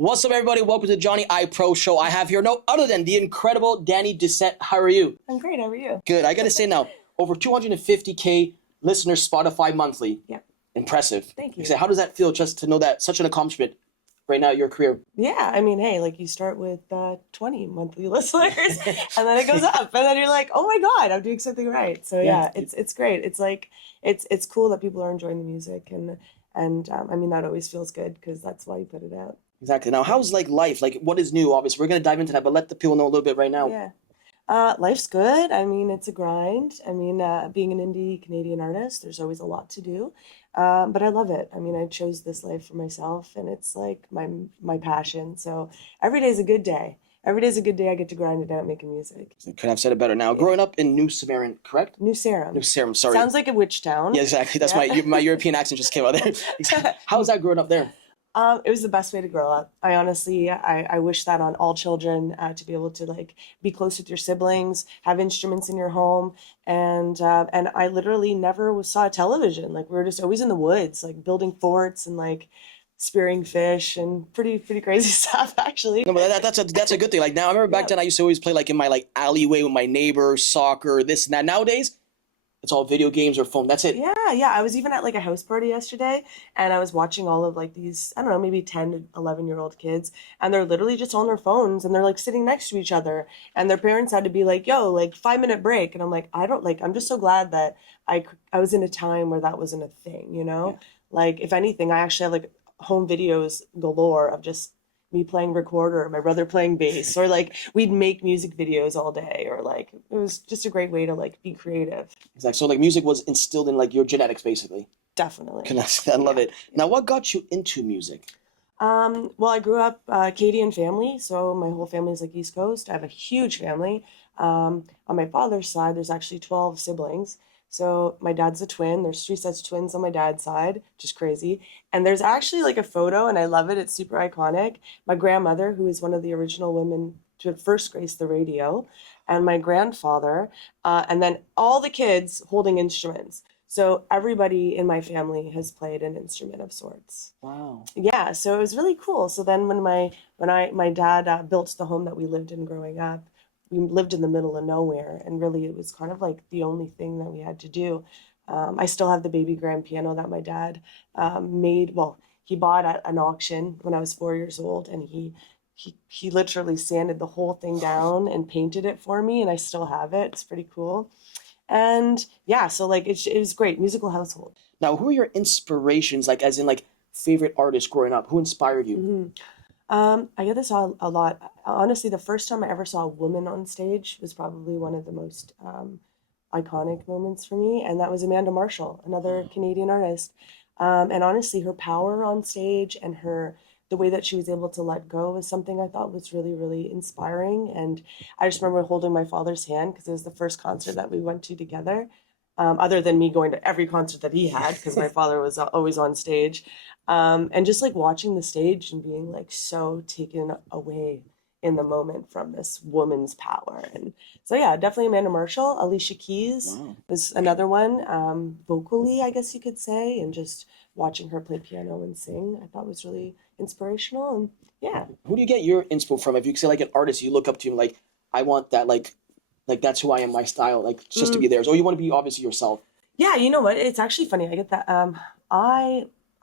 What's up, everybody? Welcome to the Johnny I Pro Show. I have here no other than the incredible Dani Doucette. How are you? I'm great. How are you? Good. I got to say now, over 250K listeners Spotify monthly. Yeah. Impressive. Thank you. How does that feel just to know that such an accomplishment right now in your career? Yeah, I mean, hey, like you start with 20 monthly listeners, and then it goes up, and then you're like, oh my God, I'm doing something right. So yeah, it's great. It's like it's cool that people are enjoying the music, and I mean that always feels good because that's why you put it out. Exactly. Now, how's like life? Like, what is new? Obviously, we're gonna dive into that, but let the people know a little bit right now. Yeah. Life's good. I mean, it's a grind. I mean, being an indie Canadian artist, there's always a lot to do. But I love it. I mean, I chose this life for myself and it's like my passion. So every day is a good day. Every day is a good day I get to grind it out making music. Couldn't have said it better. Now, growing up in New Sarum, correct? New Sarum. New Sarum, sorry. Sounds like a witch town. Yeah, exactly. That's my European accent just came out there. How was that growing up there? It was the best way to grow up. I honestly, I wish that on all children to be able to like be close with your siblings, have instruments in your home, and I literally never saw television. Like we were just always in the woods, like building forts and like spearing fish and pretty crazy stuff actually. No, but that's a good thing. Like now, I remember back then I used to always play like in my like alleyway with my neighbors, soccer, this and that. Nowadays, it's all video games or phone. That's it. Yeah. I was even at like a house party yesterday and I was watching all of like these, I don't know, maybe 10 to 11-year-old kids. And they're literally just on their phones and they're like sitting next to each other. And their parents had to be like, yo, like 5-minute break. And I'm like, I'm just so glad that I was in a time where that wasn't a thing, you know? Yeah. Like, if anything, I actually have like home videos galore of just me playing recorder, my brother playing bass, or like we'd make music videos all day, or like it was just a great way to like be creative. Exactly. So like music was instilled in like your genetics, basically. Definitely. I love it. Now, what got you into music? Well, I grew up Acadian family, so my whole family is like East Coast. I have a huge family. On my father's side, there's actually 12 siblings. So my dad's a twin. There's 3 sets of twins on my dad's side, which is crazy. And there's actually like a photo, and I love it. It's super iconic. My grandmother, who is one of the original women to first grace the radio, and my grandfather, and then all the kids holding instruments. So everybody in my family has played an instrument of sorts. Wow. Yeah, so it was really cool. So then when my dad built the home that we lived in growing up, we lived in the middle of nowhere, and really it was kind of like the only thing that we had to do. I still have the baby grand piano that my dad made. Well, he bought at an auction when I was 4 years old, and he literally sanded the whole thing down and painted it for me, and I still have it. It's pretty cool. And yeah, so like it was great. Musical household. Now, who are your inspirations, like as in like favorite artists growing up? Who inspired you? Mm-hmm. I get this a lot. Honestly, the first time I ever saw a woman on stage was probably one of the most iconic moments for me, and that was Amanda Marshall, another Canadian artist. And honestly, her power on stage and the way that she was able to let go was something I thought was really, really inspiring. And I just remember holding my father's hand because it was the first concert that we went to together. Other than me going to every concert that he had, because my father was always on stage. And just like watching the stage and being like so taken away in the moment from this woman's power. And so, yeah, definitely Amanda Marshall. Alicia Keys was another one, vocally, I guess you could say, and just watching her play piano and sing, I thought was really inspirational. And yeah. Who do you get your inspo from? If you say like an artist, you look up to him, like, I want that, like that's who I am, my style, like just to be theirs. Or you want to be obviously yourself. Yeah, you know what? It's actually funny. I get that.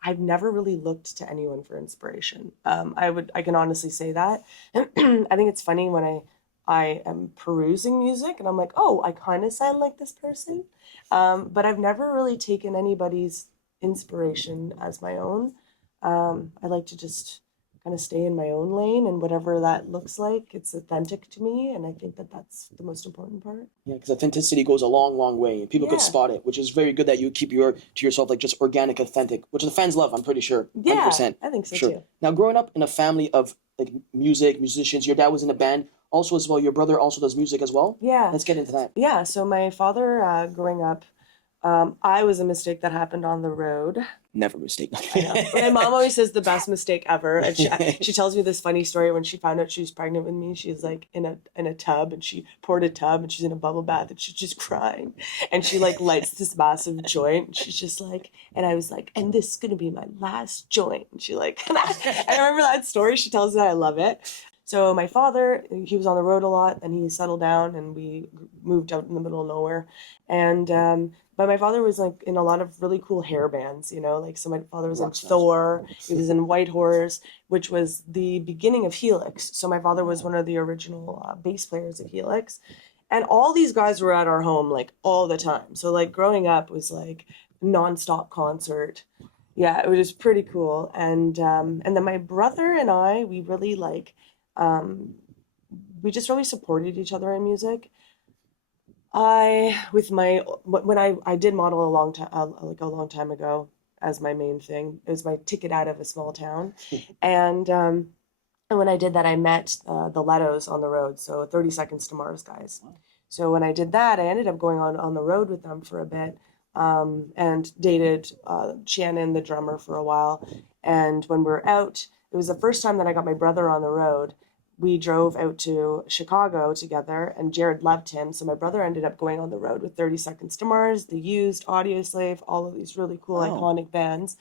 I've never really looked to anyone for inspiration. I can honestly say that. I think it's funny when I am perusing music and I'm like, oh, I kind of sound like this person. But I've never really taken anybody's inspiration as my own. I like to just kind of stay in my own lane, and whatever that looks like, it's authentic to me, and I think that that's the most important part. Yeah, because authenticity goes a long way, and people could spot it, which is very good that you keep to yourself like just organic, authentic, which the fans love, I'm pretty sure. 100%. Yeah, I think so too. Now, growing up in a family of like musicians, your dad was in a band also as well, your brother also does music as well? Yeah. Let's get into that. Yeah, so my father, growing up, I was a mistake that happened on the road. Never mistake. I know. My mom always says the best mistake ever, and she tells me this funny story. When she found out she was pregnant with me, she's like in a tub, and she poured a tub, and she's in a bubble bath, and she's just crying, and she like lights this massive joint, and she's just like, and I was like, and this is gonna be my last joint, and she like, and I remember that story. She tells me that I love it. So my father, he was on the road a lot, and he settled down, and we moved out in the middle of nowhere, and but my father was like in a lot of really cool hair bands, you know, like so my father was in Thor, he was in White Horse, which was the beginning of Helix. So my father was one of the original bass players of Helix, and all these guys were at our home like all the time. So like growing up was like nonstop concert. Yeah, it was just pretty cool. And then my brother and I, we really like um, we just really supported each other in music. When I did model a long time like a long time ago as my main thing. It was my ticket out of a small town, and when I did that, I met the Letos on the road, so 30 Seconds to Mars guys. So when I did that, I ended up going on the road with them for a bit, and dated Shannon, the drummer, for a while. And when we were out, it was the first time that I got my brother on the road. We drove out to Chicago together, and Jared loved him. So my brother ended up going on the road with 30 Seconds to Mars, The Used, Audio Slave, all of these really cool, iconic bands.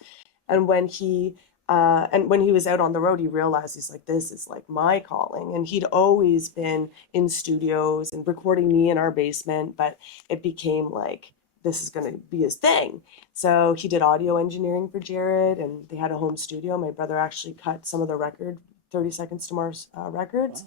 And when he was out on the road, he realized he's like, this is like my calling. And he'd always been in studios and recording me in our basement, but it became like, this is going to be his thing. So he did audio engineering for Jared, and they had a home studio. My brother actually cut some of the 30 Seconds to Mars records.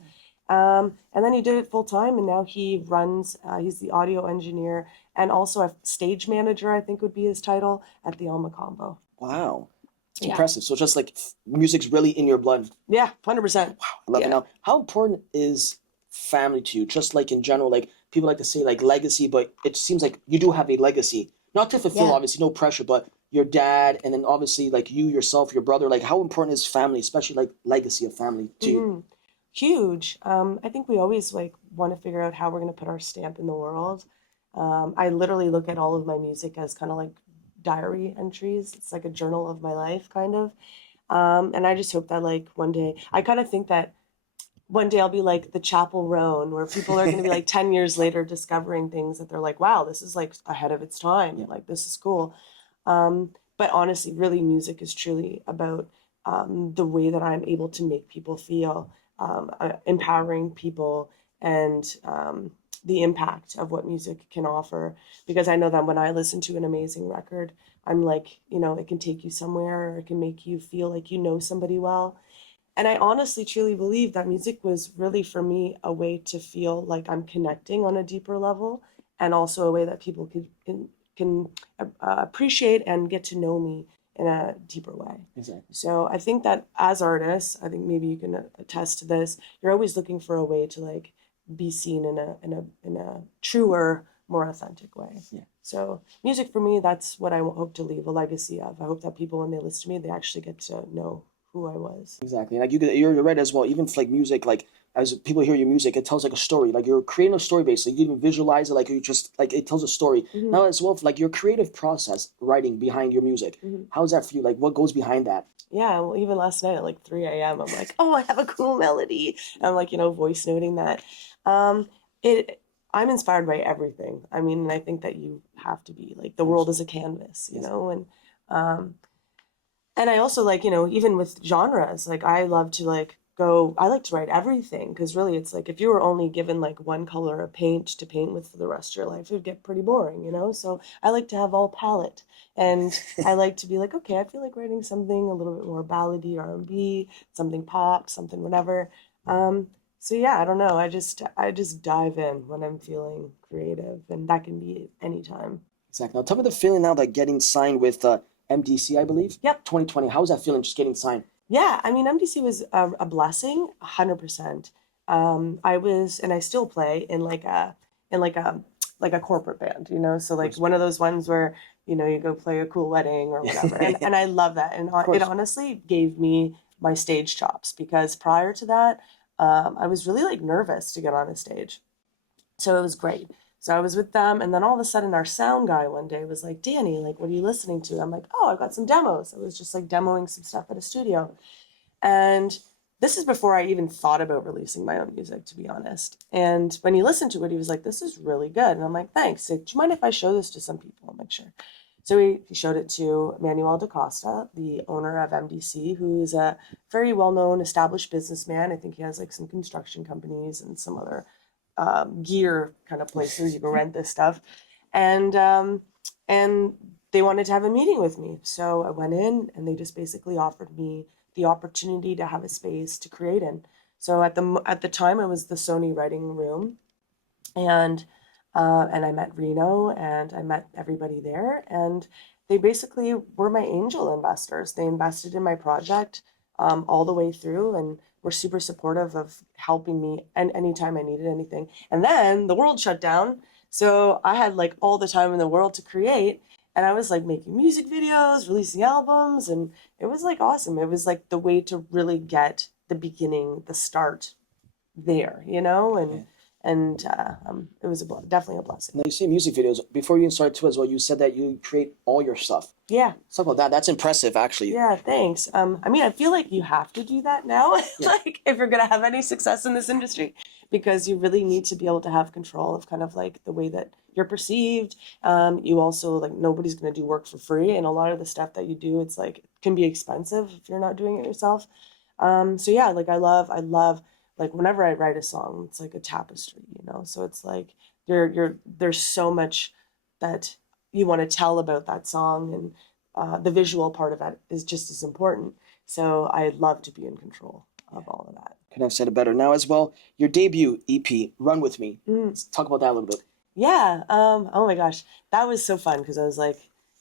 And then he did it full time, and now he runs, he's the audio engineer and also a stage manager, I think would be his title, at the Alma Combo. Wow. It's impressive. So just like music's really in your blood. Yeah, 100%. Wow, I love it. Now, how important is family to you? Just like in general, like people like to say like legacy, but it seems like you do have a legacy. Not to fulfill, obviously, no pressure, but your dad, and then obviously like you yourself, your brother, like how important is family, especially like legacy of family to you? Huge. I think we always like want to figure out how we're going to put our stamp in the world. I literally look at all of my music as kind of like diary entries. It's like a journal of my life, kind of. And I just hope that like one day, I kind of think that one day I'll be like the Chapel Roan, where people are going to be like 10 years later discovering things that they're like, wow, this is like ahead of its time. Like, this is cool. But honestly, really, music is truly about the way that I'm able to make people feel, empowering people, and the impact of what music can offer. Because I know that when I listen to an amazing record, I'm like, you know, it can take you somewhere, or it can make you feel like you know somebody well. And I honestly, truly believe that music was really, for me, a way to feel like I'm connecting on a deeper level, and also a way that people can appreciate and get to know me in a deeper way. Exactly. So I think that as artists, I think maybe you can attest to this. You're always looking for a way to like be seen in a truer, more authentic way. Yeah. So music for me, that's what I hope to leave a legacy of. I hope that people, when they listen to me, they actually get to know who I was. Exactly. Like you're right as well. Even for like music, like as people hear your music, it tells like a story. Like you're creating a story basically. You even visualize it, like you just like it tells a story. Now as well, for like your creative process, writing behind your music. How's that for you? Like what goes behind that? Yeah, well, even last night at like 3 a.m., I'm like, oh, I have a cool melody. And I'm like, voice noting that. It I'm inspired by everything. I mean, and I think that you have to be like, the world is a canvas, um, and I also like, even with genres, like I love to like I like to write everything, because really it's like if you were only given like one color of paint to paint with for the rest of your life, it would get pretty boring. So I like to have all palette, and I like to be like, okay, I feel like writing something a little bit more ballady, R&B, something pop, something whatever. So yeah, I don't know. I just dive in when I'm feeling creative, and that can be anytime. Exactly. Now tell me the feeling now that getting signed with MDC, I believe. Yep. 2020. How's that feeling just getting signed? Yeah, I mean, MDC was a blessing, 100%. I was, and I still play in like a corporate band. So like one of those ones where you go play a cool wedding or whatever, and I love that, and it honestly gave me my stage chops, because prior to that, I was really like nervous to get on a stage, so it was great. So I was with them, and then all of a sudden our sound guy one day was like, Dani, like, what are you listening to? I'm like, oh, I've got some demos. I was just like demoing some stuff at a studio. And this is before I even thought about releasing my own music, to be honest. And when he listened to it, he was like, this is really good. And I'm like, thanks. Like, do you mind if I show this to some people? I'm like, sure. So he showed it to Manuel da Costa, the owner of MDC, who's a very well-known established businessman. I think he has like some construction companies and some other gear kind of places you can rent this stuff. And they wanted to have a meeting with me. So I went in and they just basically offered me the opportunity to have a space to create in. So at the time it was the Sony writing room, and I met Reno and I met everybody there, and they basically were my angel investors. They invested in my project all the way through and were super supportive of helping me and anytime I needed anything. And then the world shut down, so I had like all the time in the world to create, and I was like making music videos, releasing albums, and it was like awesome. It was like the way to really get the beginning, the start there, you know, and it was definitely a blessing. Now you say music videos. Before you even started too as well, you said that you create all your stuff. Yeah. Let's talk about that. That's impressive, actually. Yeah, thanks. I mean, I feel like you have to do that now, like if you're gonna have any success in this industry, because you really need to be able to have control of kind of like the way that you're perceived. You also like nobody's gonna do work for free, and a lot of the stuff that you do, it's like can be expensive if you're not doing it yourself. So yeah, like I love like whenever I write a song, it's like a tapestry, you know. So it's like there's so much that you want to tell about that song, and the visual part of that is just as important. So I love to be in control of all of that. Couldn't have said it better. Now as well, your debut EP, Run With Me. Let's talk about that a little bit. Yeah. Oh my gosh, that was so fun because I was like,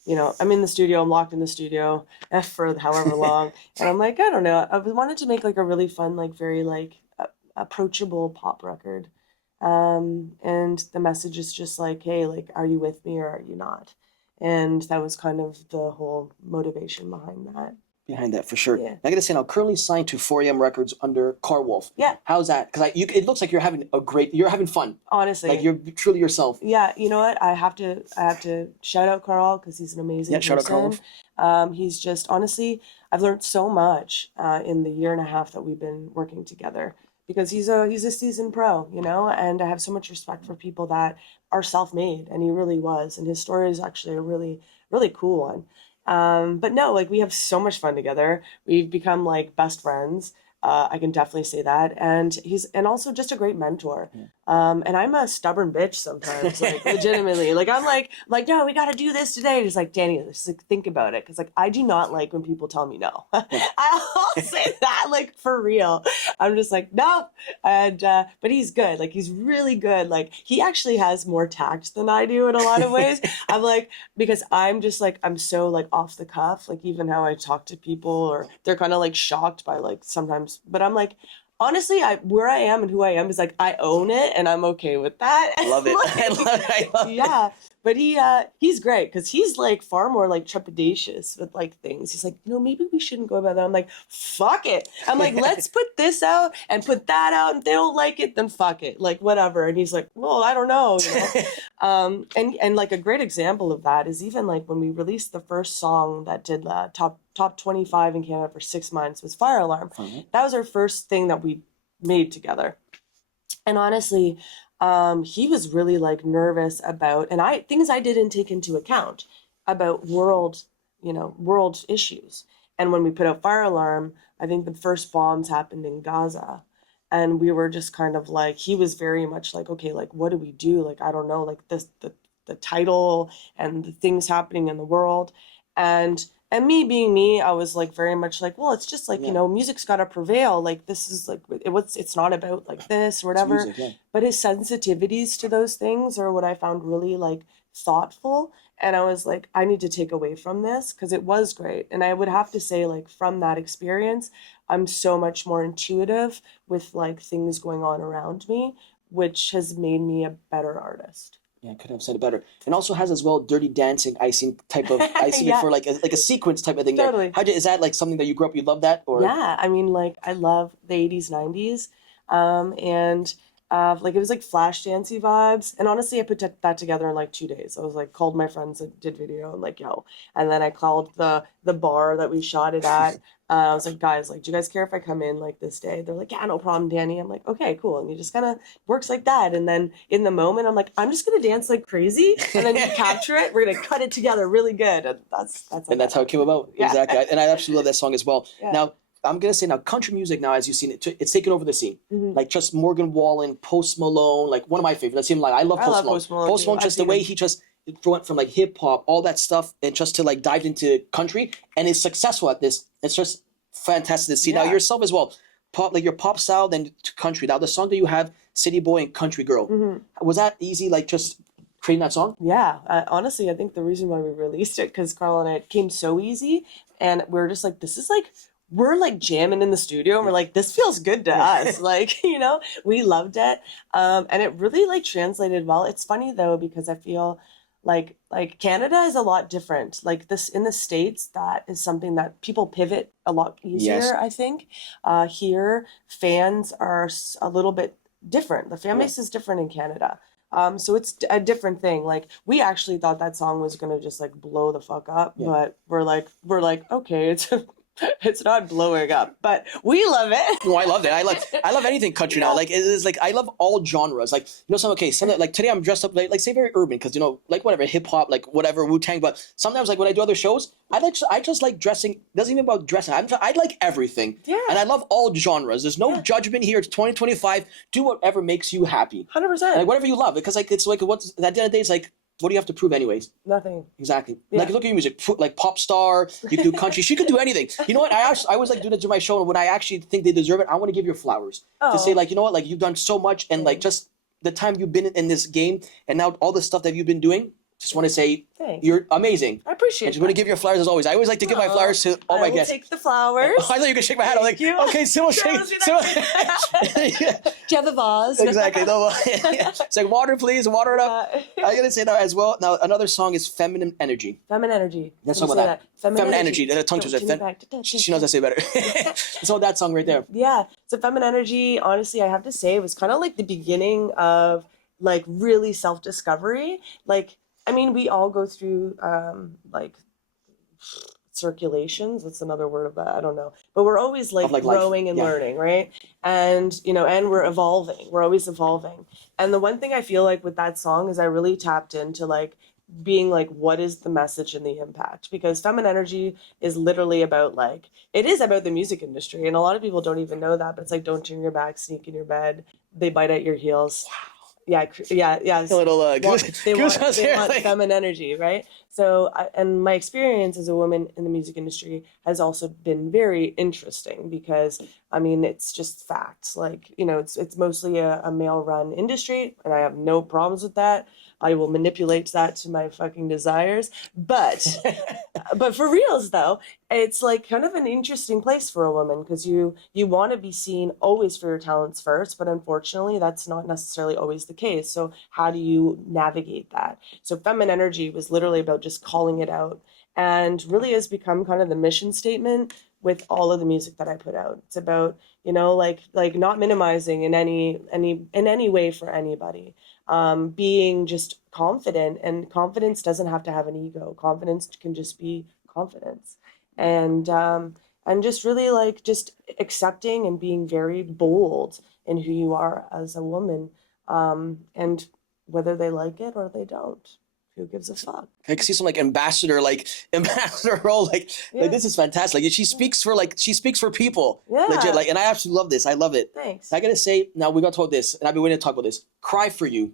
you know, I'm in the studio, I'm locked in the studio for however long, and I'm like, I don't know, I wanted to make like a really fun, like very like approachable pop record. And the message is just like, hey, like, are you with me or are you not? And that was kind of the whole motivation behind that. Behind that, for sure. Yeah. I gotta say, now currently signed to 4AM Records under Carw Wolf. Yeah. How's that? Because it looks like you're having fun. Honestly. Like you're truly yourself. Yeah, you know what? I have to shout out Carl because he's an amazing person. Shout out Carw Wolf. He's just honestly, I've learned so much in the year and a half that we've been working together. Because he's a seasoned pro, you know, and I have so much respect for people that are self-made, and he really was, and his story is actually a really, really cool one. But no, like we have so much fun together. We've become like best friends. I can definitely say that, and he's also just a great mentor. Yeah. And I'm a stubborn bitch sometimes, like legitimately. Like I'm like no, we got to do this today. He's like, Dani, let's like, think about it, because like I do not like when people tell me no. I'll say that like for real. I'm just like nope. And but he's good. Like he's really good. Like he actually has more tact than I do in a lot of ways. I'm like, because I'm just like I'm so like off the cuff. Like even how I talk to people, or they're kind of like shocked by like sometimes. But I'm like, honestly, where I am and who I am is like I own it, and I'm okay with that. I love it. I love yeah, but he's great because he's like far more like trepidatious with like things. He's like, you know, maybe we shouldn't go about that. I'm like, fuck it. I'm like, let's put this out and put that out, and if they don't like it, then fuck it, like whatever. And he's like, well, I don't know, you know? And like a great example of that is even like when we released the first song that did top 25 in Canada for 6 months was Fire Alarm. Mm-hmm. That was our first thing that we made together. And honestly, he was really like nervous about, and things I didn't take into account about world issues. And when we put out Fire Alarm, I think the first bombs happened in Gaza. And we were just kind of like, he was very much like, okay, like, what do we do? Like, I don't know, like the title and the things happening in the world. And me being me, I was like very much like, well, it's just like, you know, music's got to prevail. Like this is like, it's not about like this or whatever. Music, yeah. But his sensitivities to those things are what I found really like thoughtful. And I was like, I need to take away from this because it was great. And I would have to say like from that experience, I'm so much more intuitive with like things going on around me, which has made me a better artist. Yeah, I could have said it better. And also has as well Dirty Dancing icing type of icing Yeah. for like a sequence type of thing. Totally. There. Is that like something that you grew up, you love that? Or Yeah, I mean, like I love the 80s, 90s. And Like it was like flash dancey vibes. And honestly, I put that together in like 2 days. I was like called my friends that did video and like, yo. And then I called the bar that we shot it at. I was like, guys, like, do you guys care if I come in like this day? They're like, yeah, no problem, Dani. I'm like, okay, cool. And you just kind of works like that. And then in the moment, I'm like, I'm just gonna dance like crazy, and then you capture it. We're gonna cut it together really good. And that's how it came about. Yeah. Exactly. And I absolutely love that song as well. Yeah. Now, I'm gonna say now, country music now, as you've seen it, it's taken over the scene. Mhm. Like just Morgan Wallen, Post Malone, like one of my favorites. Like I love Post Malone. Post Malone, just the way he just went from like hip hop, all that stuff, and just to like dive into country, and is successful at this. It's just fantastic to see. Now yourself as well, pop, like your pop style, then to country. Now the song that you have, City Boy and Country Girl, was that easy? Like just creating that song? Yeah, honestly, I think the reason why we released it, because Carl and I, it came so easy, and we're just like, this is like, we're like jamming in the studio, and we're like, this feels good to us. Like, you know, we loved it, and it really like translated well. It's funny though, because I feel like Canada is a lot different. Like this in the States, that is something that people pivot a lot easier. Yes. I think here fans are a little bit different. The fan base is different in Canada. So it's a different thing. Like we actually thought that song was gonna just like blow the fuck up, but we're like, okay, it's not blowing up, but we love it. No, I love it. I love anything country now. Like it is like I love all genres. Like something like today I'm dressed up like say very urban because like whatever hip hop, like whatever Wu-Tang. But sometimes like when I do other shows, I just like dressing. It doesn't even about dressing. I like everything. Yeah. And I love all genres. There's no judgment here. It's 2025. Do whatever makes you happy. 100%. Like whatever you love, because like it's like what's at the end of the day, it's like. What do you have to prove anyways? Nothing. Exactly. Yeah. Like look at your music, like pop star. You can do country. She could do anything. You know what? I was like doing it to my show, and when I actually think they deserve it, I want to give you flowers to say like, you know what, like you've done so much, and like just the time you've been in this game, and now all the stuff that you've been doing. Just want to say you're amazing. I appreciate it. And just want to give your flowers as always. I always like to give my flowers to all my guests. Take the flowers. I thought you were gonna shake my hand. I'm like, okay, Sybil, shake. Do you have a vase? Exactly. No, it's like water, please, water it up. I'm gonna say that as well. Now another song is Feminine Energy. Feminine Energy. Let's talk about that. Feminine Energy. The tongue twister. She knows I say better. So that song right there. Yeah. So Feminine Energy, honestly, I have to say, was kind of like the beginning of like really self-discovery. Like, I mean, we all go through like circulations. That's another word of that. I don't know. But we're always like growing and learning, right? And, you know, and we're evolving. We're always evolving. And the one thing I feel like with that song is I really tapped into like being like, what is the message and the impact? Because Feminine Energy is literally about like, it is about the music industry. And a lot of people don't even know that, but it's like, don't turn your back, sneak in your bed. They bite at your heels. Wow. Yeah. A little they want feminine energy, right? So, and my experience as a woman in the music industry has also been very interesting because, I mean, it's just facts. Like, you know, it's mostly a male-run industry, and I have no problems with that. I will manipulate that to my fucking desires. But for reals though, it's like kind of an interesting place for a woman because you want to be seen always for your talents first, but unfortunately that's not necessarily always the case. So how do you navigate that? So Feminine Energy was literally about just calling it out, and really has become kind of the mission statement with all of the music that I put out. It's about, you know, like not minimizing in any way for anybody. Being just confident, and confidence doesn't have to have an ego. Confidence can just be confidence, and just really like just accepting and being very bold in who you are as a woman, and whether they like it or they don't. Who gives a fuck? I can see some like ambassador role, like this is fantastic. Like she speaks for people. Yeah. Legit. Like, and I absolutely love this. I love it. Thanks. I gotta say, now we gotta talk this, and I've been waiting to talk about this. Cry for You.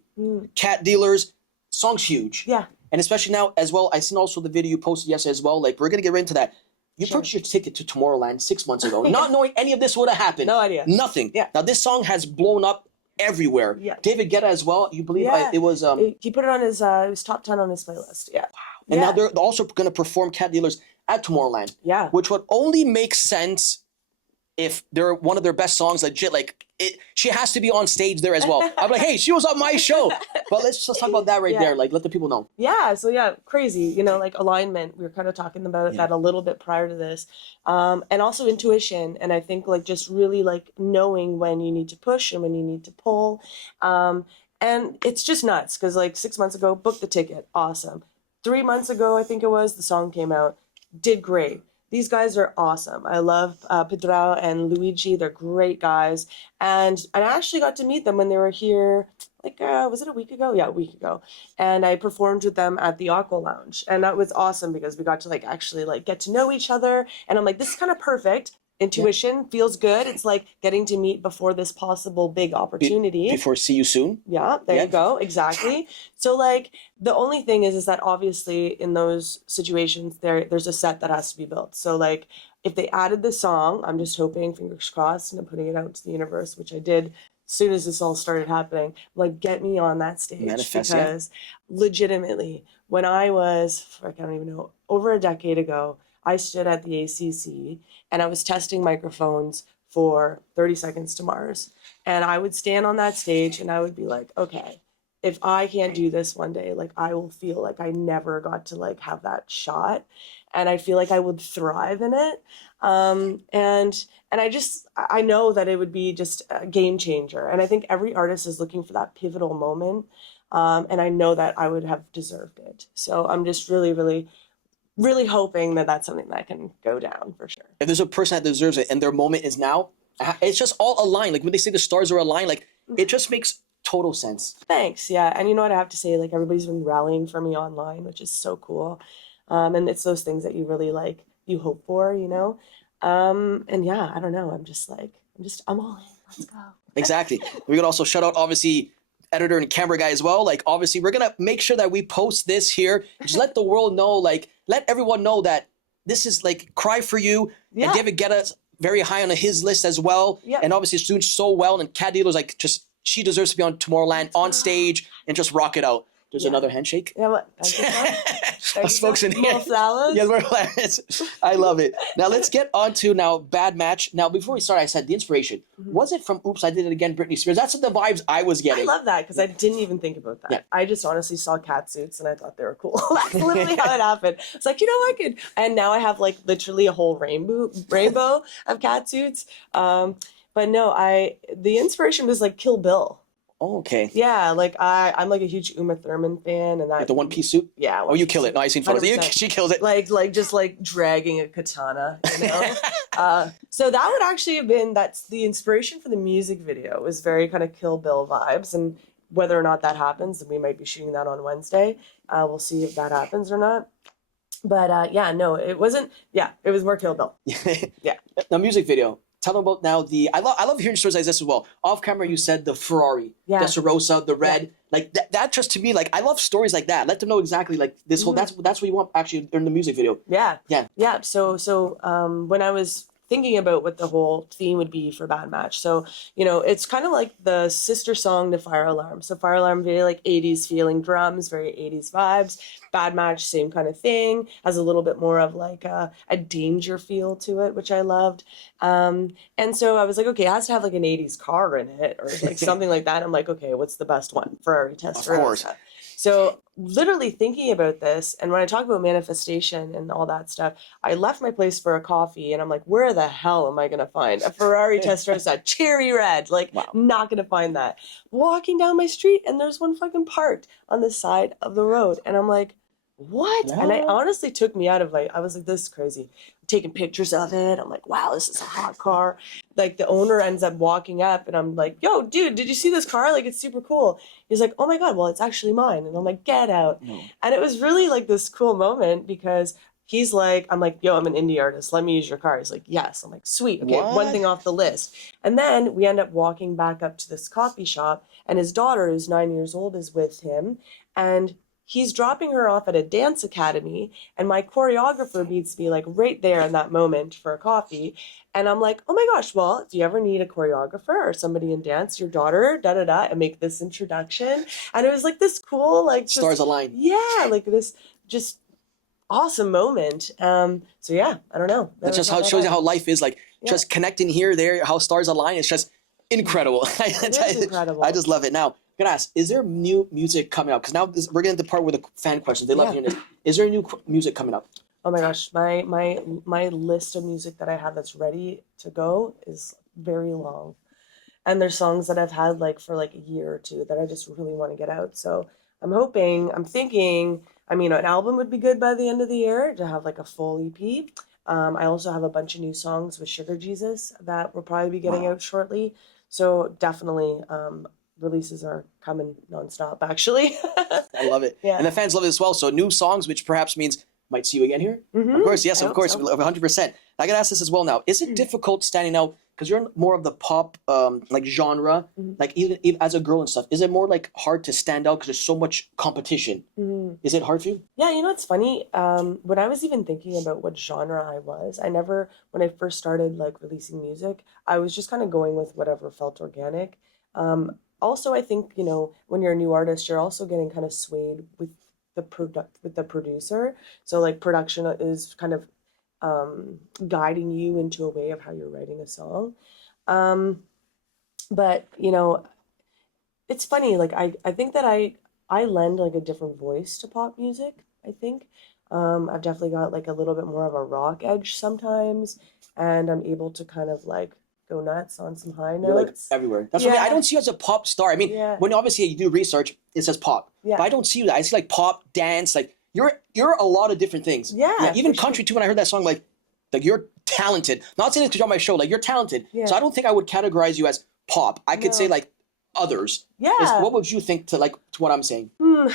Cat Dealers, song's huge. Yeah. And especially now as well, I seen also the video you posted yesterday as well. Like we're gonna get right into that. You purchased your ticket to Tomorrowland 6 months ago, not knowing any of this would have happened. No idea. Nothing. Yeah. Now this song has blown up everywhere. Yeah. David Guetta as well. You believe it was he put it on his it was top 10 on his playlist. Yeah. Wow. And now they're also going to perform Cat Dealers at Tomorrowland. Yeah. Which would only make sense if they're one of their best songs, legit, like she has to be on stage there as well. I'm like, hey, she was on my show. But let's just talk about that right there. Like, let the people know. Yeah. So yeah, crazy. You know, like alignment. We were kind of talking about that a little bit prior to this, and also intuition. And I think like just really like knowing when you need to push and when you need to pull. And it's just nuts because like 6 months ago, booked the ticket, awesome. 3 months ago, I think it was, the song came out, did great. These guys are awesome. I love Pedro and Luigi. They're great guys. And I actually got to meet them when they were here, like, was it a week ago? Yeah, a week ago. And I performed with them at the Aqua Lounge. And that was awesome because we got to like actually like get to know each other. And I'm like, this is kind of perfect. Intuition feels good. It's like getting to meet before this possible big opportunity. Before see you soon. Yeah, there you go. Exactly. So like the only thing is that obviously in those situations there's a set that has to be built. So like if they added the song, I'm just hoping, fingers crossed, and I'm putting it out to the universe, which I did as soon as this all started happening. Like, get me on that stage. Manifest, because legitimately, when I was, I don't even know, over a decade ago, I stood at the ACC and I was testing microphones for 30 Seconds to Mars. And I would stand on that stage and I would be like, okay, if I can't do this one day, like I will feel like I never got to like have that shot. And I feel like I would thrive in it. And I know that it would be just a game changer. And I think every artist is looking for that pivotal moment. And I know that I would have deserved it. So I'm just really hoping that that's something that can go down for sure. If there's a person that deserves it and their moment is now, it's just all aligned. Like when they say the stars are aligned, like it just makes total sense. Thanks. Yeah. And you know what I have to say? Like everybody's been rallying for me online, which is so cool. And it's those things that you really like, you hope for, you know? And yeah, I don't know. I'm all in. Let's go. Exactly. We're gonna also shout out obviously editor and camera guy as well. Like obviously we're gonna make sure that we post this here. Just let the world know, like let everyone know that this is like Cry for You. Yeah. And David Guetta's very high on his list as well. Yeah. And obviously she's doing so well. And Cat Dealer's like just she deserves to be on Tomorrowland on stage and just rock it out. There's another handshake. Yeah, what? Folks in here. More flowers. Yeah, more flowers. I love it. Now let's get on to now Bad Match. Now before we start, I said the inspiration. Was it from Oops, I Did It Again, Britney Spears? That's the vibes I was getting. I love that because I didn't even think about that. Yeah. I just honestly saw cat suits and I thought they were cool. That's literally how it happened. It's like, you know, I could. And now I have like literally a whole rainbow of cat suits. But no, the inspiration was like Kill Bill. Oh, okay. Yeah, like I'm like a huge Uma Thurman fan, and that like the one-piece suit. Yeah. Oh, you kill it. No, I seen photos. She kills it. Like just like dragging a katana, you know. So that would actually have been that's the inspiration for the music video. It was very kind of Kill Bill vibes, and whether or not that happens, and we might be shooting that on Wednesday. We'll see if that happens or not. But yeah, no, it wasn't. Yeah, it was more Kill Bill. Yeah. The music video. Tell them about now I love hearing stories like this as well. Off camera, you said the Ferrari, the Rosa, the red, like that. Just to me, like I love stories like that. Let them know exactly like this whole. That's what you want actually in the music video. Yeah. So when I was thinking about what the whole theme would be for Bad Match, so you know, it's kind of like the sister song to Fire Alarm. So Fire Alarm, very like 80s feeling drums, very 80s vibes. Bad Match, same kind of thing, has a little bit more of like a danger feel to it, which I loved. And so I was like, okay, it has to have like an 80s car in it or like something like that. I'm like, okay, what's the best one? Ferrari Testarossa. Of course. So literally thinking about this, and when I talk about manifestation and all that stuff, I left my place for a coffee and I'm like, where the hell am I going to find a Ferrari Testarossa cherry red? Like, not going to find that. Walking down my street and there's one fucking parked on the side of the road. And I'm like, what? No. And it honestly took me out of I was like, this is crazy. I'm taking pictures of it. I'm like, wow, this is a hot car. Like the owner ends up walking up and I'm like, yo, dude, did you see this car? Like, it's super cool. He's like, oh my God, well, it's actually mine. And I'm like, get out. No. And it was really like this cool moment because he's like, I'm like, yo, I'm an indie artist. Let me use your car. He's like, yes. I'm like, sweet. Okay, one thing off the list. And then we end up walking back up to this coffee shop and his daughter, who's 9 years old, is with him. And he's dropping her off at a dance academy, and my choreographer meets me like right there in that moment for a coffee. And I'm like, oh my gosh, well, if you ever need a choreographer or somebody in dance, your daughter, and make this introduction. And it was like this cool, like just, stars align. Yeah, like this just awesome moment. So yeah, I don't know. That's just how it shows you how life is. Like just connecting here, there, how stars align. It's just incredible. It is incredible. I just love it. Now, I'm gonna ask: is there new music coming out? Because now we're getting to the part with the fan questions. They love hearing this. Is there new music coming up? Oh my gosh, my list of music that I have that's ready to go is very long. And there's songs that I've had like for like a year or two that I just really want to get out. So I'm thinking, I mean, an album would be good by the end of the year to have like a full EP. I also have a bunch of new songs with Sugar Jesus that will probably be getting out shortly. So definitely, releases are coming nonstop, actually. I love it. Yeah. And the fans love it as well. So new songs, which perhaps means might see you again here. Mm-hmm. Of course, yes, I of hope course, so. 100%. I gotta ask this as well now. Is it difficult standing out because you're more of the pop like genre, like even as a girl and stuff? Is it more like hard to stand out because there's so much competition? Is it hard for you? Yeah, you know, it's funny. When I was even thinking about what genre I was, when I first started like releasing music, I was just kind of going with whatever felt organic. Also, I think, you know, when you're a new artist, you're also getting kind of swayed with with the producer. So like production is kind of guiding you into a way of how you're writing a song. Um, but you know, it's funny. Like I think that I lend like a different voice to pop music. I think I've definitely got like a little bit more of a rock edge sometimes, and I'm able to kind of like go nuts on some high You're like notes. everywhere. That's what I mean. I don't see you as a pop star. I mean, Yeah. when obviously you do research, it says pop. Yeah. But I don't see you that. I see like pop, dance, like you're a lot of different things. Yeah, Even for country sure. too, when I heard that song, like you're talented. Not saying this because you're on my show, like you're talented. Yeah. So I don't think I would categorize you as pop. I could say No. like others. Yeah. What would you think to what I'm saying?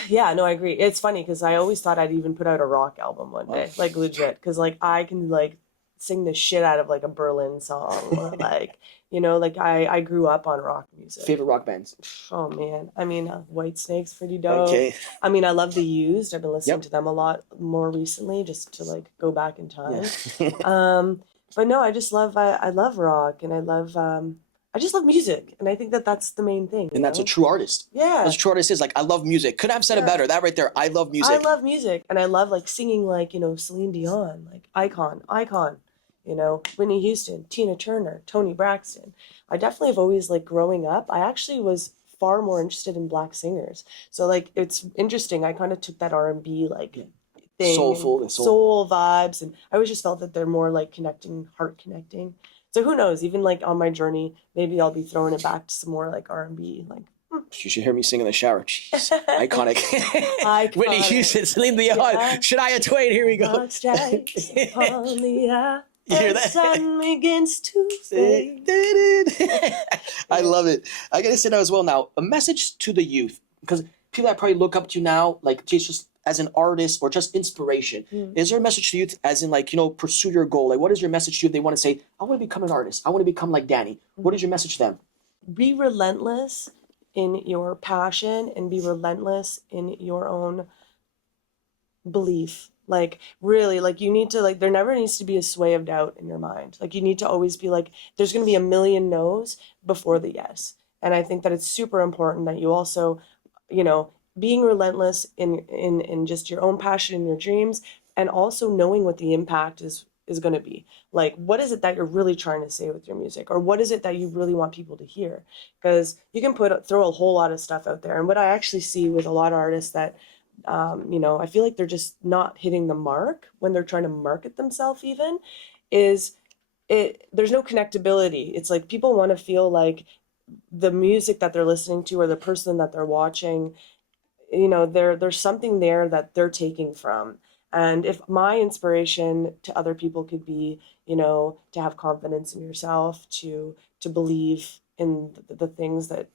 Yeah, no, I agree. It's funny because I always thought I'd even put out a rock album one day, like legit, because like I can like sing the shit out of like a Berlin song or like, you know, like I grew up on rock music. Favorite rock bands? Oh man, I mean, White Snake's pretty dope. Okay. I mean, I love The Used. I've been listening Yep. to them a lot more recently, just to like go back in time. Yeah. But no, I love rock, and I just love music, and I think that that's the main thing. And that's a know? true artist. Yeah. That's a true artist is like I love music. Couldn't have said it Yeah. better. That right there. I love music. I love music, and I love like singing like, you know, Celine Dion, like icon, you know, Whitney Houston, Tina Turner, Toni Braxton. I definitely have always like growing up, I actually was far more interested in black singers. So like it's interesting. I kind of took that R&B like thing, Soulful, and soul. soul vibes, and I always just felt that they're more like heart connecting. So who knows? Even like on my journey, maybe I'll be throwing it back to some more like R&B, like. You should hear me sing in the shower. Jeez. Iconic. Iconic. Whitney Houston, Celine Dion, Yeah. Shania Twain. Here we go. Dark stripes upon the eye, You hear and that? sun begins to fade. I love it. I gotta say that as well now. A message to the youth, because people that probably look up to you now, like just as an artist or just inspiration. Is there a message to youth as in like, you know, pursue your goal? Like what is your message to you if they want to say, I want to become an artist. I want to become like Dani. What is your message to them? Be relentless in your passion and be relentless in your own belief. Like really, like you need to like there never needs to be a sway of doubt in your mind. Like you need to always be like there's going to be a million no's before the yes. And I think that it's super important that you also, you know, being relentless in just your own passion and your dreams, and also knowing what the impact is going to be. Like what is it that you're really trying to say with your music, or what is it that you really want people to hear? Because you can throw a whole lot of stuff out there, and what I actually see with a lot of artists that you know, I feel like they're just not hitting the mark when they're trying to market themselves even, is there's no connectability. It's like people want to feel like the music that they're listening to or the person that they're watching, you know, there's something there that they're taking from. And if my inspiration to other people could be, you know, to have confidence in yourself, to believe in the things that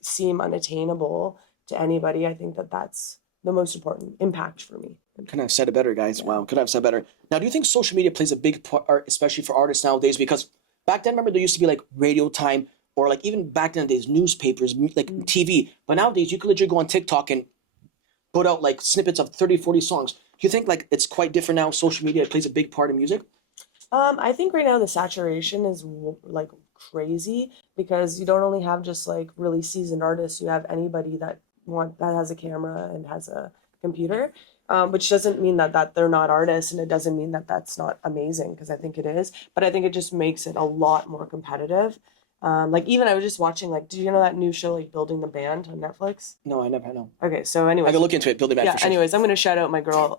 seem unattainable to anybody, I think that that's the most important impact for me. Couldn't have said it better, guys. Wow, couldn't have said better. Now, do you think social media plays a big part, especially for artists nowadays? Because back then, remember, there used to be like radio time, or like even back in the days, newspapers, like TV. But nowadays, you could legit go on TikTok and put out like snippets of 30, 40 songs. Do you think like it's quite different now? Social media plays a big part in music? I think right now the saturation is like crazy because you don't only have just like really seasoned artists. You have anybody that has a camera and has a computer. which doesn't mean that they're not artists, and it doesn't mean that that's not amazing, because I think it is. But I think it just makes it a lot more competitive. Like even I was just watching, like, do you know that new show, like Building the Band on Netflix? No, I never know. Okay, so I anyways, can look into it. Building Band yeah. for sure. Anyways, I'm gonna shout out my girl,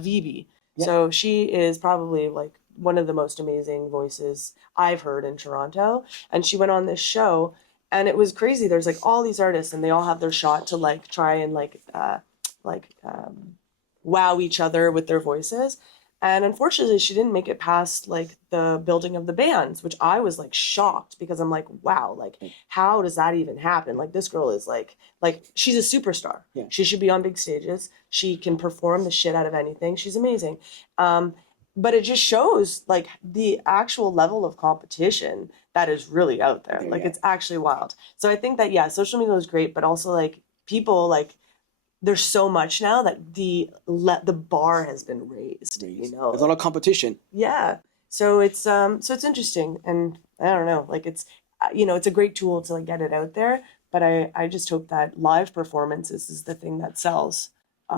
Vivi. Yeah. So she is probably like one of the most amazing voices I've heard in Toronto, and she went on this show, and it was crazy. There's like all these artists, and they all have their shot to like try and like wow each other with their voices. And unfortunately, she didn't make it past like the building of the bands, which I was like shocked, because I'm like, wow, like how does that even happen? Like this girl is like she's a superstar. Yeah. She should be on big stages. She can perform the shit out of anything. She's amazing. But it just shows like the actual level of competition that is really out there. Like it's actually wild. So I think that, yeah, social media is great, but also like people, like there's so much now that the bar has been raised. You know, There's a lot of competition. Yeah. So it's interesting, and I don't know, like it's it's a great tool to like get it out there, but I just hope that live performances is the thing that sells.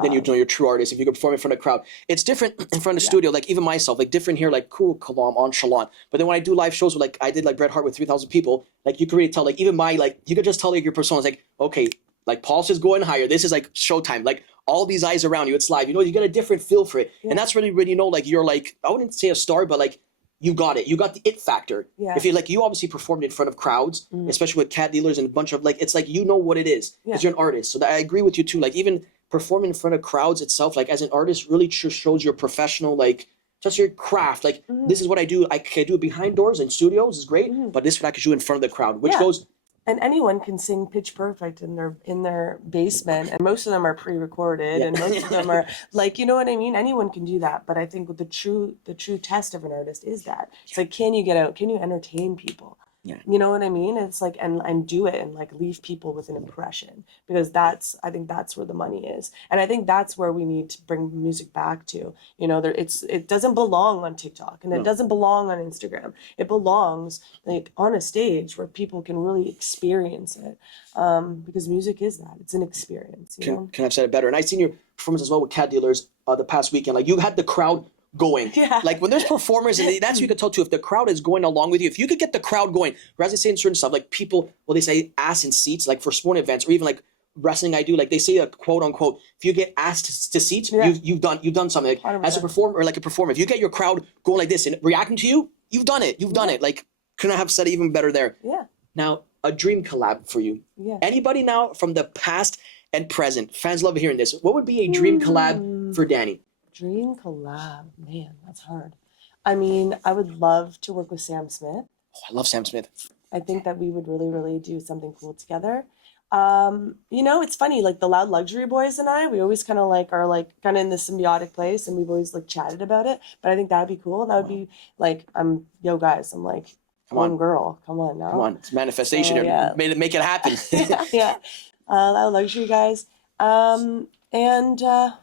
Then you know you're a true artist if you can perform in front of a crowd. It's different in front of the studio, like even myself, like different here, like cool, calm, nonchalant. But then when I do live shows with, like I did like Bret Hart with 3,000 people, like you can really tell, like even my, like you could just tell like your persona is like, okay, like pulse is going higher. This is like showtime. Like all these eyes around you, it's live. You know, you get a different feel for it. Yeah. And that's really when you know, like you're like, I wouldn't say a star, but like you got it. You got the it factor. Yeah. If you like, you obviously performed in front of crowds, especially with cat dealers and a bunch of like, it's like, you know what it is because you're an artist. So that, I agree with you too. Like even performing in front of crowds itself, like as an artist, really just shows your professional, like just your craft. Like this is what I do. I can do it behind doors in studios is great, but this is what I can do in front of the crowd, which goes. And anyone can sing pitch perfect in their basement, and most of them are pre-recorded, and most of them are like, you know what I mean? Anyone can do that, but I think the true test of an artist is that it's like, can you get out? Can you entertain people? Yeah. You know what I mean? It's like, and do it and like leave people with an impression, because I think that's where the money is. And I think that's where we need to bring music back to, it doesn't belong on TikTok, and it doesn't belong on Instagram. It belongs like on a stage where people can really experience it. Because music is that, it's an experience. Can I have said it better? And I've seen your performance as well with cat dealers the past weekend. Like you had the crowd going. Yeah. Like when there's performers, and that's what you could tell too, if the crowd is going along with you, if you could get the crowd going, whereas they say in certain stuff, like people, well, they say ass in seats, like for sporting events, or even like wrestling I do, like they say a quote unquote, if you get asked to seats, you've done something. Like, as a performer, or like a performer, if you get your crowd going like this and reacting to you, you've done it. You've done it. Like, couldn't have said it even better there. Yeah. Now, a dream collab for you. Yeah. Anybody now from the past and present, fans love hearing this. What would be a dream collab for Dani? Dream collab, man, that's hard. I mean, I would love to work with Sam Smith. Oh, I love Sam Smith. I think that we would really, really do something cool together. It's funny, like the Loud Luxury Boys and I, we always kind of like are like kind of in this symbiotic place, and we've always like chatted about it. But I think that would be cool. That would be like, yo guys, I'm like, come on, girl, come on now. Come on, it's manifestation. Make it happen. Yeah. Loud Luxury guys. And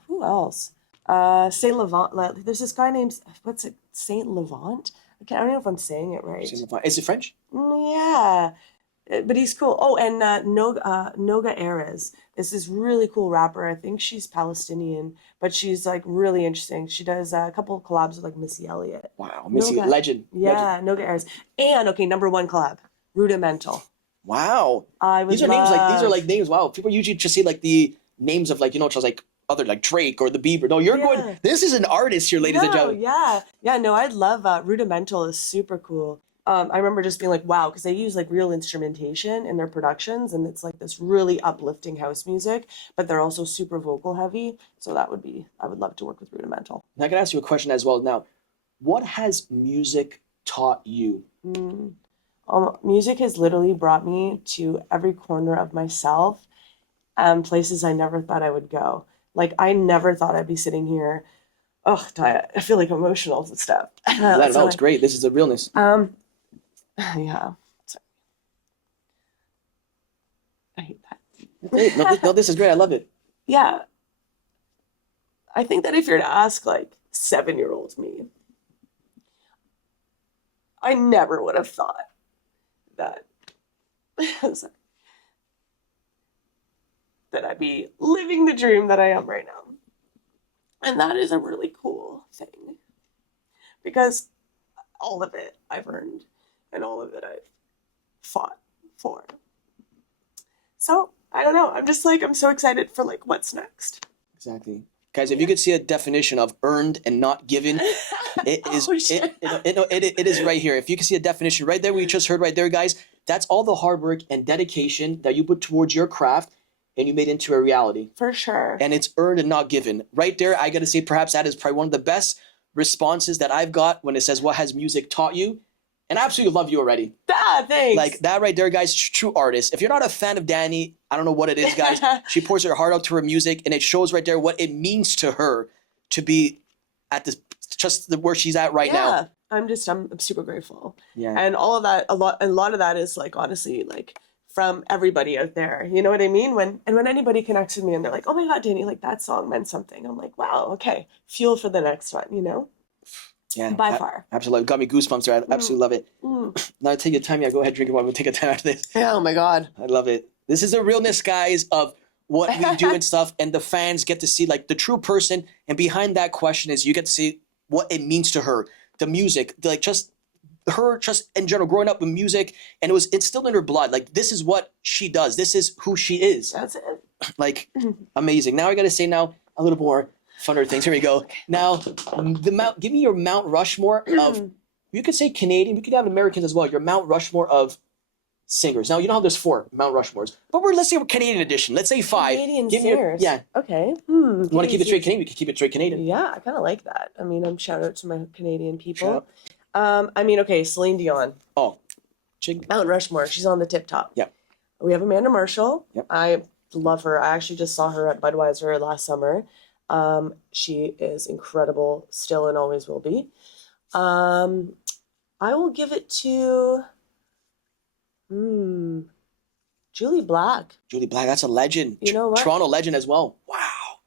who else? Saint Levant. There's this guy named, what's it? Saint Levant? I don't know if I'm saying it right. Saint Levant. Is it French? Yeah, but he's cool. Oh, and Noga Erez. This is really cool rapper. I think she's Palestinian, but she's like really interesting. She does a couple of collabs with like Missy Elliott. Wow, Missy, legend. Yeah, Noga Erez. And okay, number one collab, Rudimental. Wow. These are names. Wow, people usually just see like the names of like just like other like Drake or the Bieber. No, you're going. This is an artist here, ladies and gentlemen. Yeah. No, I'd love Rudimental is super cool. I remember just being like, wow, because they use like real instrumentation in their productions, and it's like this really uplifting house music, but they're also super vocal heavy. So I would love to work with Rudimental. Now I can ask you a question as well. Now, what has music taught you? Music has literally brought me to every corner of myself, places I never thought I would go. Like, I never thought I'd be sitting here. Oh, I feel like emotional and stuff. It's great. This is the realness. Yeah. Sorry. I hate that. Great. No, this is great. I love it. Yeah. I think that if you're to ask, like, 7-year-old me, I never would have thought that that I'd be living the dream that I am right now. And that is a really cool thing because all of it I've earned and all of it I've fought for. So I don't know. I'm just like, I'm so excited for like what's next. Exactly. Guys, if you could see a definition of earned and not given, it is it is right here. If you can see a definition right there, we just heard right there, guys, that's all the hard work and dedication that you put towards your craft and you made into a reality. For sure. And it's earned and not given. Right there, I got to say, perhaps that is probably one of the best responses that I've got when it says, what has music taught you? And I absolutely love you already. Ah, thanks. Like that right there, guys, true artist. If you're not a fan of Dani, I don't know what it is, guys. She pours her heart out to her music, and it shows right there what it means to her to be at this, just where she's at right now. I'm super grateful. Yeah. And all of that, a lot of that is like, honestly, like from everybody out there. You know what I mean? When anybody connects with me and they're like, oh my God, Dani, like that song meant something. I'm like, wow, okay. Fuel for the next one, you know? Yeah, by far. Absolutely. Got me goosebumps there. I absolutely love it. Now take your time. Yeah, go ahead, drink it while we take a time after this. Yeah, oh my God. I love it. This is the realness, guys, of what we do and stuff. And the fans get to see like the true person. And behind that question is you get to see what it means to her. The music, like just her, just in general, growing up with music. And it was instilled in her blood. Like this is what she does. This is who she is. That's it. Like amazing. Now I got to say now a little more funner things. Here we go. Now, give me your Mount Rushmore of, you could say Canadian, you could have Americans as well, your Mount Rushmore of singers. Now, you know how there's 4 Mount Rushmores, but let's say we're Canadian edition. Let's say 5. Canadian singers. Yeah. Okay. You want to keep it straight Canadian? We can keep it straight Canadian. Yeah, I kind of like that. I mean, shout out to my Canadian people. I mean, okay, Celine Dion. Oh. Mount Rushmore. She's on the tip top. Yep. We have Amanda Marshall. Yep. I love her. I actually just saw her at Budweiser last summer. She is incredible, still and always will be. I will give it to Julie Black. Julie Black, that's a legend. You know what? Toronto legend as well. Wow.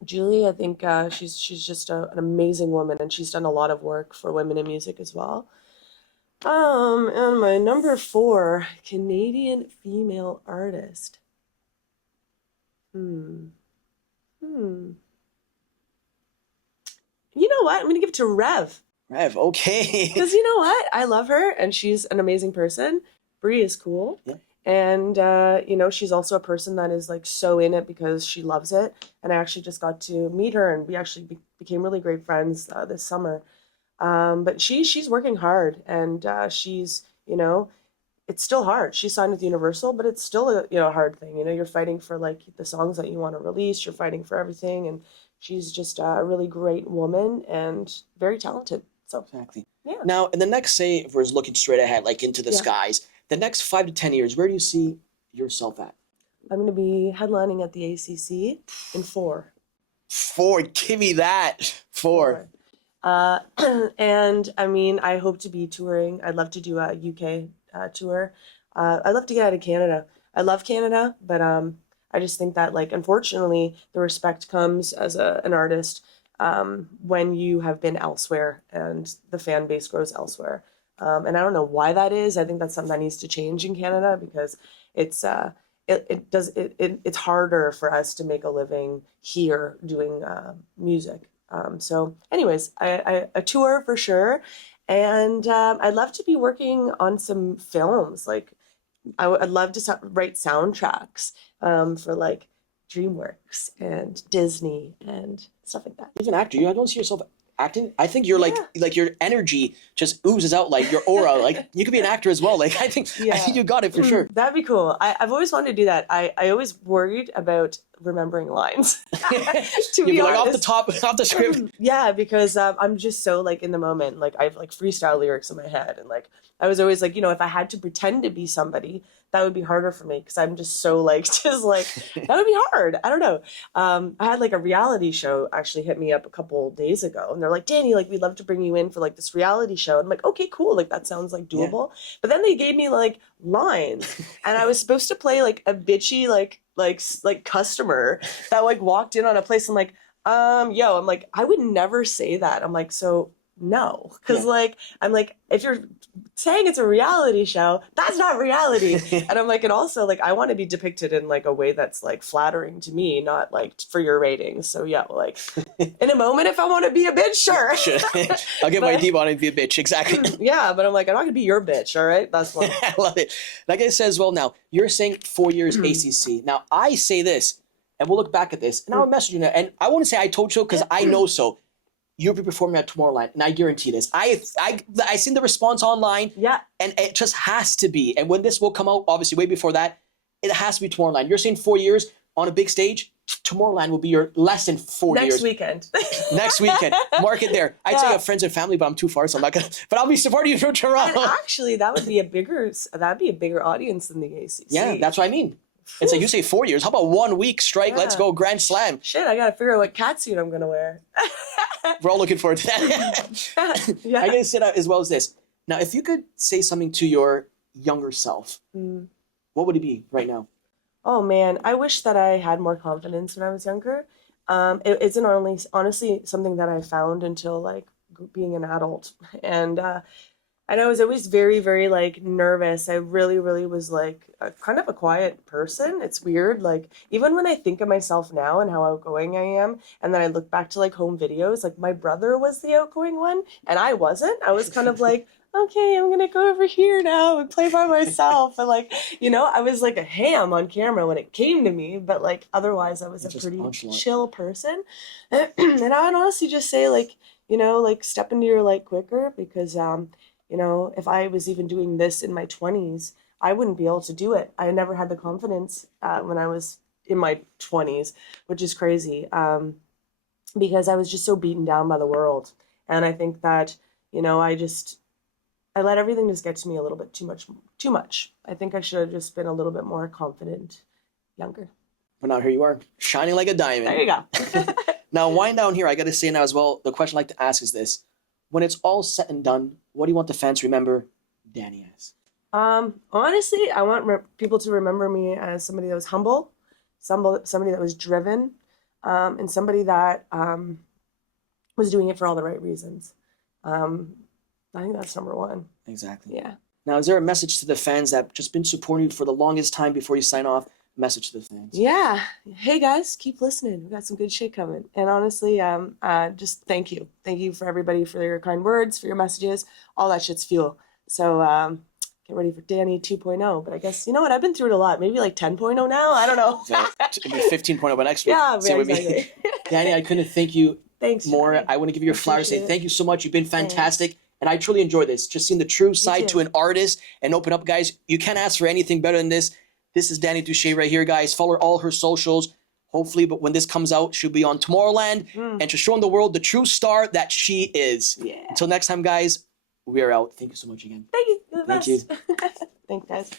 Julie, I think she's just an amazing woman, and she's done a lot of work for women in music as well. And my number 4, Canadian female artist. You know what? I'm going to give it to Rev. Rev, okay. Because you know what? I love her, and she's an amazing person. Brie is cool. Yeah. And, you know, she's also a person that is, like, so in it because she loves it. And I actually just got to meet her, and we actually became really great friends this summer. But she's working hard, and she's, you know, it's still hard. She signed with Universal, but it's still a hard thing. You know, you're fighting for, like, the songs that you want to release. You're fighting for everything, and she's just a really great woman and very talented. So exactly. Yeah. Now, in the next, say, if we're looking straight ahead, like into the skies, the next 5 to 10 years, where do you see yourself at? I'm going to be headlining at the ACC in 4. 4, give me that. 4. And I mean, I hope to be touring. I'd love to do a UK tour. I'd love to get out of Canada. I love Canada, but I just think that, like, unfortunately, the respect comes as an artist when you have been elsewhere and the fan base grows elsewhere. And I don't know why that is. I think that's something that needs to change in Canada because it's harder for us to make a living here doing music. So anyways, a tour for sure. And I'd love to be working on some films. Like I'd love to write soundtracks for like DreamWorks and Disney and stuff like that. As an actor, you don't see yourself acting? I think you're like your energy just oozes out, like your aura. Like you could be an actor as well. Like I think you got it for sure. That'd be cool. I've always wanted to do that. I always worried about remembering lines. To be honest, like off the script. Yeah, because I'm just so like in the moment. Like I have like freestyle lyrics in my head, and like I was always like, if I had to pretend to be somebody, that would be harder for me because I'm just so like that would be hard. I don't know. I had like a reality show actually hit me up a couple days ago, and they're like, Dani, like we'd love to bring you in for like this reality show. And I'm like, okay, cool. Like that sounds like doable. Yeah. But then they gave me like lines, and I was supposed to play like a bitchy like customer that like walked in on a place. I'm like, yo, I'm like, I would never say that. I'm like, so no, because Yeah. like I'm like, if you're saying it's a reality show, that's not reality. And I'm like, and also like I want to be depicted in like a way that's like flattering to me, not like for your ratings. So yeah, like in a moment, if I want to be a bitch, sure. Sure. I'll get my But- diva on and be a bitch. Exactly. Yeah, but I'm like, I'm not gonna be your bitch. All right, that's one. I love it. Like I said as well, now you're saying 4 years ACC. Now I say this, and we'll look back at this, and I'll message you now. And I won't say I told you because I know so. You'll be performing at Tomorrowland, and I guarantee this. I seen the response online, Yeah. and it just has to be. And when this will come out, obviously way before that, it has to be Tomorrowland. You're saying 4 years on a big stage. Tomorrowland will be your less than 4 years. Next weekend. Next weekend. Mark it there. I'd say I Yeah. have friends and family, but I'm too far, so I'm not gonna. But I'll be supporting you from And Toronto. actually, that'd be a bigger audience than the ACC. Yeah, that's what I mean. It's like you say 4 years. How about 1 week strike? Yeah. Let's go Grand Slam. Shit, I gotta figure out what catsuit I'm gonna wear. We're all looking forward to that. Yeah. I gotta say that as well as this. Now, if you could say something to your younger self, Mm. what would it be right now? Oh man, I wish that I had more confidence when I was younger. It isn't only honestly something that I found until like being an adult, and I was always very, very like nervous. I really, really was like kind of a quiet person. It's weird. Like even when I think of myself now and how outgoing I am, and then I look back to like home videos, like my brother was the outgoing one, and I wasn't. I was kind of like, okay, I'm gonna go over here now and play by myself, and like I was like a ham on camera when it came to me, but like otherwise, I was a Just pretty nonchalant. chill person. And I would honestly just say like like step into your light quicker because if I was even doing this in my 20s, I wouldn't be able to do it. I never had the confidence when I was in my 20s, which is crazy because I was just so beaten down by the world. And I think that, I let everything just get to me a little bit too much. I think I should have just been a little bit more confident younger. But now here you are, shining like a diamond. There you go. Now, wind down here, I got to say now as well, the question I like to ask is this. When it's all said and done, what do you want the fans to remember Dani as? Honestly, I want people to remember me as somebody that was humble, somebody that was driven, and somebody that was doing it for all the right reasons. I think that's number one. Exactly. Yeah. Now, is there a message to the fans that have just been supporting you for the longest time before you sign off? Message to the fans. Yeah. Hey guys, keep listening. We got some good shit coming. And honestly, just thank you. Thank you for everybody for your kind words, for your messages. All that shit's fuel. So get ready for Dani 2.0. But I guess, you know what? I've been through it a lot. Maybe like 10.0 now. I don't know. It'll be 15.0 by next week. Yeah, Same with me. exactly. Dani, I couldn't thank you Thanks. more. Johnny. I want to give you your flowers. Say Appreciate it. thank you so much. You've been fantastic. And I truly enjoy this. Just seeing the true side too. to an artist and open up, guys. You can't ask for anything better than this. This is Dani Doucette right here, guys. Follow all her socials. Hopefully, but when this comes out, she'll be on Tomorrowland and to show the world the true star that she is. Yeah. Until next time, guys, we are out. Thank you so much again. Thank you. You're the Thank you. best. Thanks, guys.